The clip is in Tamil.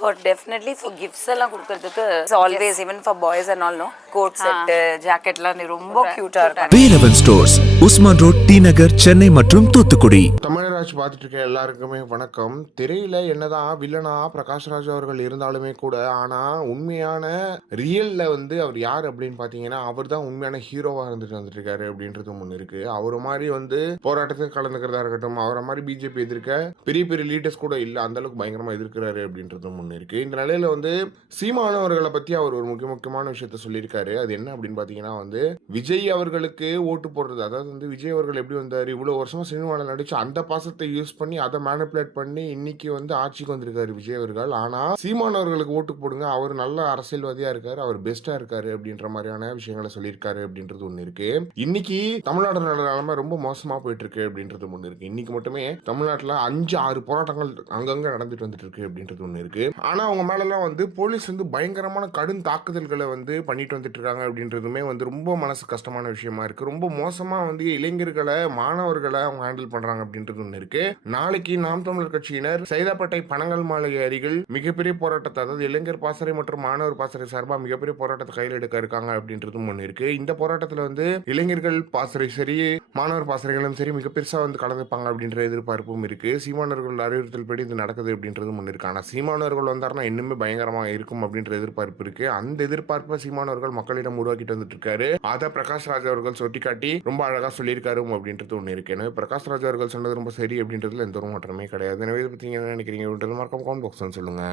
For definitely for gifts எல்லாம் கொடுக்கிறதுக்கு always even for boys and all no coat set jacket எல்லாம் ரொம்ப கியூட்டா இருக்கும். Velavan stores Usman road T Nagar Chennai மற்றும் தூத்துக்குடி. தமிழராஜ் பார்த்துட்டு இருக்க எல்லாருக்குமே வணக்கம். திரையில என்னதான் வில்லனா பிரகாஷ்ராஜ் அவர்கள் இருந்தாலுமே கூட ஆனா உண்மையான ரியல்ல வந்து அவர் யார் அப்படின்னு பாத்தீங்கன்னா அவர் தான் உண்மையான ஹீரோவா வந்துட்டு இருக்காரு அப்படின்றது ஒண்ணு இருக்கு. அவரு மாதிரி வந்து போராட்டத்துக்கு கலந்துக்கிறதா இருக்கட்டும், அவரை மாதிரி பிஜேபி எதிர்க்க பெரிய பெரிய லீடர்ஸ் கூட இல்ல அந்த அளவுக்கு பயங்கரமா எதிர்க்கிறாரு அப்படின்றதும் ஒண்ணு இருக்கு. இந்த நிலையில வந்து சீமானவர்களை பத்தி அவர் ஒரு முக்கியமான விஷயத்த சொல்லியிருக்காரு. அது என்ன அப்படின்னு பாத்தீங்கன்னா வந்து விஜய் அவர்களுக்கு ஓட்டு போடுறது, அதாவது வந்து விஜய் அவர்கள் எப்படி வந்தாரு, இவ்வளவு வருஷமா சினிமாவில் நடிச்சு அந்த பாசத்தை யூஸ் பண்ணி அதை மேனிபுலேட் பண்ணி இன்னைக்கு வந்து ஆட்சிக்கு வந்திருக்காரு விஜய் அவர்கள். ஆனா சீமானவர்களுக்கு ஓட்டு போடுங்க, அவர் நல்ல அரசியல்வாதியா இருக்காரு, அவர் பெஸ்டா இருக்காரு அப்படின்ற மாதிரியான விஷயங்களை சொல்லியிருக்காரு அப்படின்றது ஒண்ணு இருக்கு. இன்னைக்கு தமிழ்நாடு நிலைமை ரொம்ப மோசமா போயிட்டு இருக்கு அப்படின்றது ஒண்ணு இருக்கு. இன்னைக்கு மட்டுமே தமிழ்நாட்டுல 5-6 போராட்டங்கள் அங்கங்க நடந்துட்டு வந்துட்டு இருக்கு அப்படின்றது ஒண்ணு இருக்கு. ஆனா அவங்க மேல எல்லாம் வந்து போலீஸ் வந்து பயங்கரமான கடும் தாக்குதல்களை வந்து பண்ணிட்டு வந்துட்டு இருக்காங்க அப்படின்றதுமே வந்து ரொம்ப மனசு கஷ்டமான விஷயமா இருக்கு. ரொம்ப மோசமா வந்து இளைஞர்களை மாணவர்களை அவங்க ஹேண்டில் பண்றாங்க அப்படின்றது ஒண்ணு இருக்கு. நாளைக்கு நாம் தமிழர் கட்சியினர் சைதாப்பேட்டை பனங்கல் மாலை அருகில் மிகப்பெரிய போராட்டத்தை, அதாவது இளைஞர் பாசறை மற்றும் மாணவர் பாசறை சார்பா மிகப்பெரிய போராட்டத்தை கையில் எடுக்க இருக்காங்க அப்படின்றதும் ஒண்ணு இருக்கு. இந்த போராட்டத்துல வந்து இளைஞர்கள் பாசறை சரி மாணவர் பாசறைகளும் சரி மிக பெருசா வந்து கலந்துப்பாங்க அப்படின்ற எதிர்பார்ப்பும் இருக்கு. சீமானவர்கள் அறிவுறுத்தல் படி இது நடக்குது அப்படின்றது ஒண்ணு இருக்கு. ஆனா சீமானவர்கள் வந்தாருன்னா இன்னுமே பயங்கரமா இருக்கும் அப்படின்ற எதிர்பார்ப்பு இருக்கு. அந்த எதிர்பார்ப்பை சீமானவர்கள் மக்களிடம் உருவாக்கிட்டு வந்துட்டு இருக்காரு. அதை பிரகாஷ்ராஜ் அவர்கள் சுட்டிக்காட்டி ரொம்ப அழகா சொல்லியிருக்காரு அப்படின்றது ஒண்ணு இருக்கு. எனவே பிரகாஷ்ராஜ் அவர்கள் சொன்னது ரொம்ப சரி அப்படின்றதுல எந்த ஒரு மாற்றமே கிடையாது. எனவே இதை பத்தி என்ன நினைக்கிறீங்க அப்படின்றது மறக்காம கமெண்ட் பாக்ஸ்ல சொல்லுங்க.